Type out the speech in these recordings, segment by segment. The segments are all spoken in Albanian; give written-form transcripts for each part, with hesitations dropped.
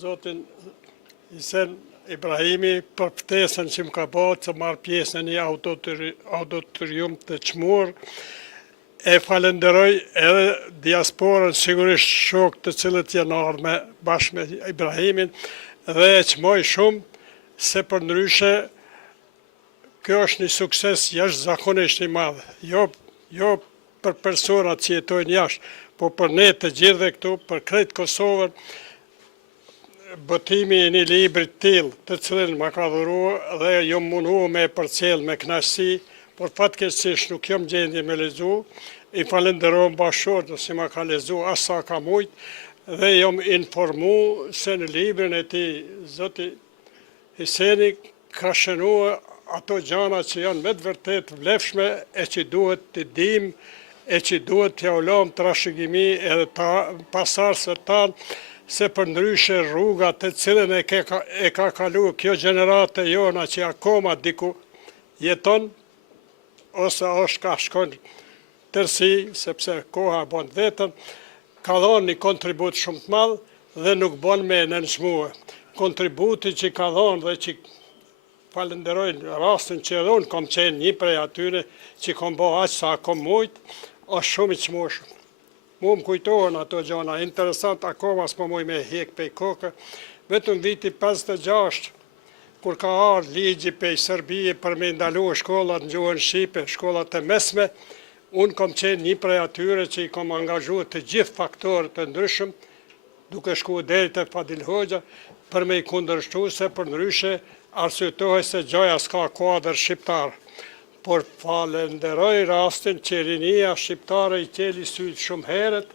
Zotin Isen Ibrahimi për ftesën që më ka bërë të marrë pjesë në një auditorium të çmur. E falenderoj edhe diasporën, sigurisht shokë të cilët janë ardhur bashkë me Ibrahimin, dhe e çmoj shumë se përndryshe kjo është një sukses jashtëzakonisht i madh. Jo për personat që jetojnë jashtë, po për ne të gjithë këtu, për krejt Kosovën. Botimi i një libri të tillë, të cilin më ka dhuruar dhe jam munduar me përcjell me kënaqësi, por fatkeqësisht nuk jam gjendje me lexu. I falenderoj bashkëshortën se më ka lexuar as sa ka mujt dhe jam informuar se në librin e tij zoti Hiseni ka shënuar ato gjëra që janë me të vërtet vlefshme e që duhet të dimë, e që duhet të ulëm trashëgimi edhe pasardhësve tanë, se përndryshe rrugat të cilën e ka kaluar kjo gjenerate jona që akoma diku jeton, ose është ka shkon tërsi, sepse koha bën vetën, ka dhënë një kontribut shumë të madh dhe nuk bën me nënçmuar. Kontributi që ka dhënë dhe që falenderoj rastin që edhe unë kam qenë një prej atyre që kam bërë aq sa kam mujt, është shumë i çmueshëm. Mu më kujtohen ato gjona, interesant, akoma s'po muj me hek pej kokë, vetëm viti 56, kur ka ardhur ligji pej Serbie për me ndalu shkollat në gjuhën shqipe, shkollat e mesme, unë kam qenë një prej atyre që i kam angazhuar të gjithë faktorët të ndryshëm, duke shkuar deri te Fadil Hoxha, për me i kundërshtuar se përndryshe arsyetohej se gjaja s'ka kuadër shqiptar. Por falenderoj rastin që rinia shqiptare i qeli syt shumë herët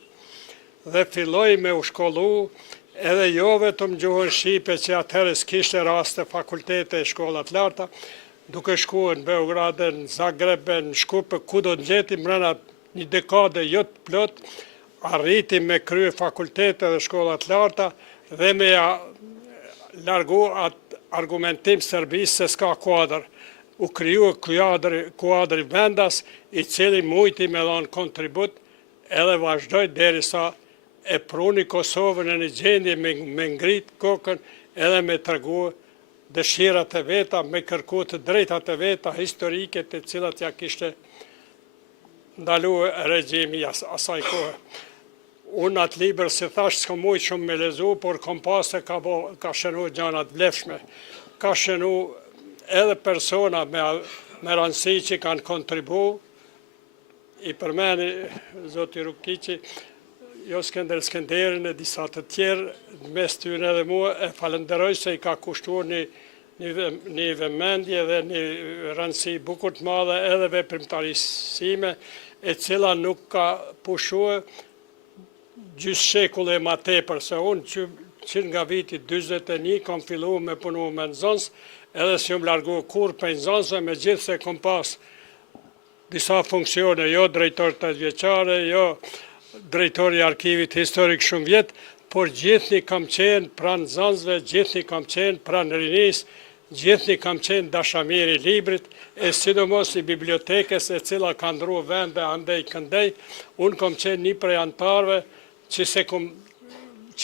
dhe filloi me u shkollu edhe jo vetëm gjuhën shqipe që atëherë s'kishte raste fakultete e shkollat larta, duke shkuar në Beograd, në Zagreb, në Shkupe, kudo në gjeti mrena një dekade jo të plot, arriti me krye fakultete dhe shkollat larta dhe me largu atë argumentim Serbisë se s'ka kuadër. U kriju kuadri vendas, i cili mujti me dhënë kontribut, edhe vazhdoj derisa e pruni Kosovën në një gjendje me ngrit kokën, edhe me tregu dëshirat e veta, me kërku të drejtat e veta historike të cilat ja kishte ndaluar regjimi asaj kohe. Unë atë libër, si thash, s'kam mujt shumë me lezu, por kom pas se ka shënu gjanat vlefshme, ka shënu edhe persona me rëndësi që kanë kontribu, i përmeni zoti Rukiqi, jo Skenderin e disa të tjerë, mes tyre edhe mua, e falenderoj se i ka kushtuar një vëmendje dhe një rëndësi bukur të madhe edhe veprimtarisime, e cila nuk ka pushuar gjysmë shekull e ma tepër, se unë që nga viti 41 kam fillu me punu me nxënës, edhe si më largu kur për nxënësve, me gjithë se kom pas disa funksione, jo drejtor të vjeqare, jo drejtori i arkivit historik shumë vjetë, por gjithni kam qenë pranë nxënësve, gjithni kam qenë pranë rinis, gjithni kam qenë dashamiri librit, e sidomos i bibliotekës e cila ka ndru vende andej këndej, unë kam qenë një prej antarve që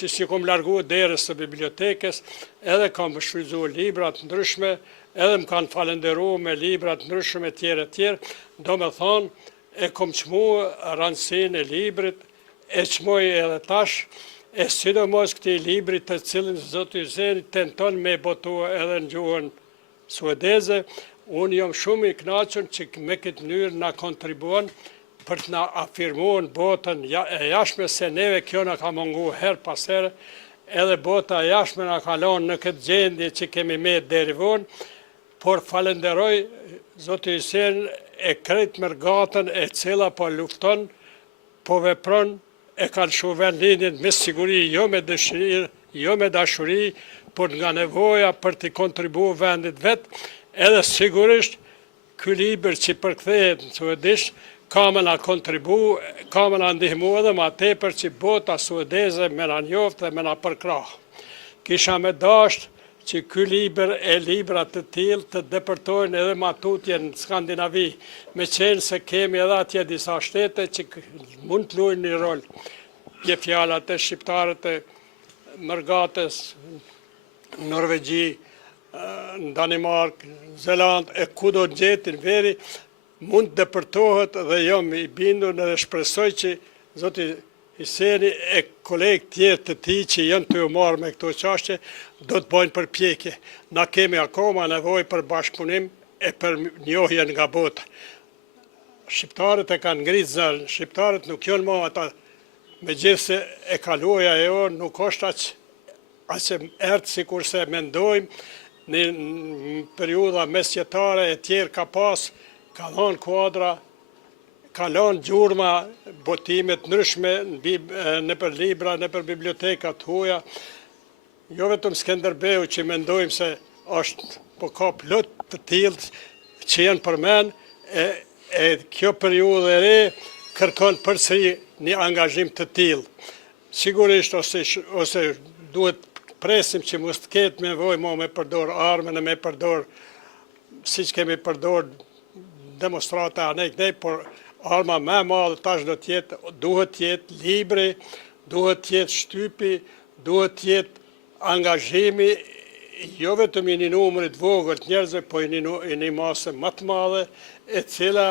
si kom largu derës të bibliotekës, edhe kam shfrytzuar librat ndryshme, edhe më kanë falenderu me librat ndryshme tjere, do me thonë, e kom qmu rëndësinë e librit, e qmoj edhe tash, e sidomos këti librit të cilin zoti Hiseni tenton me botua edhe në gjuhën suedeze, unë jam shumë i kënaqur që me këtë mënyrë na kontribuan për të na afirmuar botën e jashtme, se neve kjo na ka mungu her pas here, edhe bota e jashtme na ka lënë në këtë gjendje që kemi me deri vonë, por falenderoj zoti Hiseni e krejt mërgatën e cila po lufton, po vepron, e kanë shuven lindjen me siguri, jo me dëshirë, jo me dashuri, por nga nevoja për të kontribuar vendit vetë, edhe sigurisht ky libër që përkthehet në suedisht, ka me na kontribu, ka me na ndihmu edhe ma tepër që bota suedeze me na njoft dhe me na përkrah. Kisha me dasht që ky libër e libra të tillë të depërtojnë edhe matutje në Skandinavi, me qenë se kemi edhe atje disa shtete që mund të luajnë një rol. Je fjalat e shqiptarët Mërgates, Norvegji, në Danimark, Zeland, e ku do gjetin veri, mund të depërtohet dhe jam i bindur dhe shpresoj që Zoti Hiseni e kolegë tjerë të tij që janë të marrë me këto çështje do të bëjnë përpjekje. Na kemi akoma nevojë për bashkëpunim e për njohje nga bota. Shqiptarët e kanë ngritë zërin, shqiptarët nuk janë më ata, megjithse e kaluja e orë nuk është aq e ertë sikur se mendojmë. Në periudha mesjetare e tjerë ka pas, ka dhënë kuadra, ka lënë gjurma, botimet ndryshme në për libra, në për biblioteka të huaja. Jo vetëm Skënderbeu që mendojmë se është, po ka plot të tillë që janë përmend, e kjo periudhë e re kërkon përsëri një angazhim të tillë. Sigurisht ose duhet presim që mos të ketë nevojë me përdor armën e me përdor siç kemi përdor demonstrata anej, por arma më e madhe tash duhet të jetë libri, duhet të jetë shtypi, duhet të jetë angazhimi jo vetëm i një numrit vogël të njerëzve, po i një masë më të madhe, e cila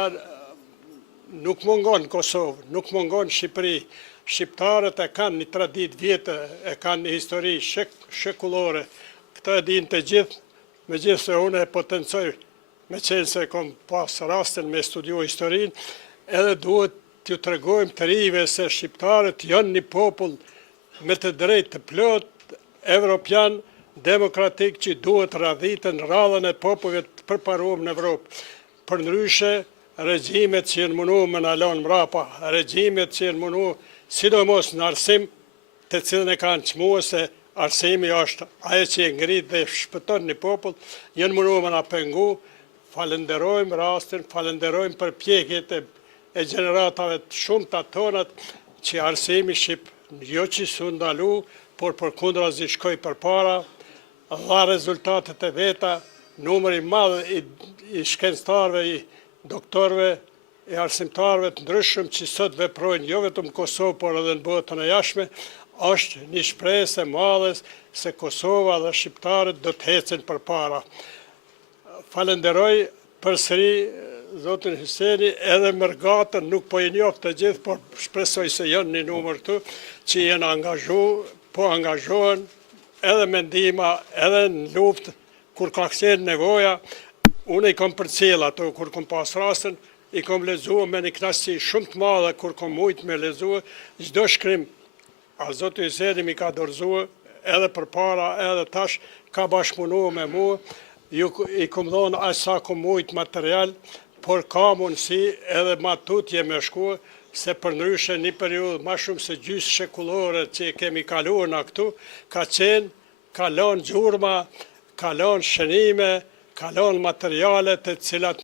nuk mungon në Kosovë, nuk mungon në Shqipëri. Shqiptarët e kanë një traditë vjetë, e kanë një histori shekullore. Këta e dinë të gjithë, megjithse unë e potencoj, me qenë se kom pas rastin me studiu historinë, edhe duhet t'ju tregojmë të rive se shqiptarët janë një popull me të drejtë të plot, evropian, demokratik, që duhet radhitën radhën e popullve të përparuar në Evropë. Përndryshe, regjimet që janë mundu me na lënë mrapa, regjimet që janë mundu sidomos në arsim, të cilën e kanë çmuar se arsimi është ajo që e ngrit dhe shpëton një popull, janë mundu me na pengu. Falenderojmë rastin, falenderojmë përpjekjet e gjeneratave të shumta tonat që arsimi shqip jo që s'u ndalu, por përkundrazi shkoi përpara, dha rezultatet e veta, numri i madh i shkencëtarëve, i doktorëve, e arsimtarëve të ndryshëm që sot veprojnë jo vetëm në Kosovë, por edhe në botën e jashtme, është një shpresë e madhe se Kosova dhe shqiptarët do të ecën përpara. Falenderoj përsëri Zotin Hiseni, edhe Mërgatën, nuk po i njoh të gjithë, por shpresoj se janë një numër këtu që janë angazhohen edhe me ndihma, edhe në luftë, kur ka qenë nevoja. Unë i kom përcjell ato, kur kom pas rastin, i kom lexuar me një kënaqësi shumë të madhe, kur kom mujt me lexuar çdo shkrim. A Zoti Hiseni mi ka dorëzuar edhe përpara, edhe tash ka bashkëpunuar me mua. I kom dhënë aq sa kom mujt material, por ka mundësi edhe ma tutje me shkuar, se përndryshe një periudhë ma shumë se gjysmë shekullore që kemi kaluar na këtu, ka qenë, ka lënë gjurma, ka lënë shënime, ka lënë materiale të cilat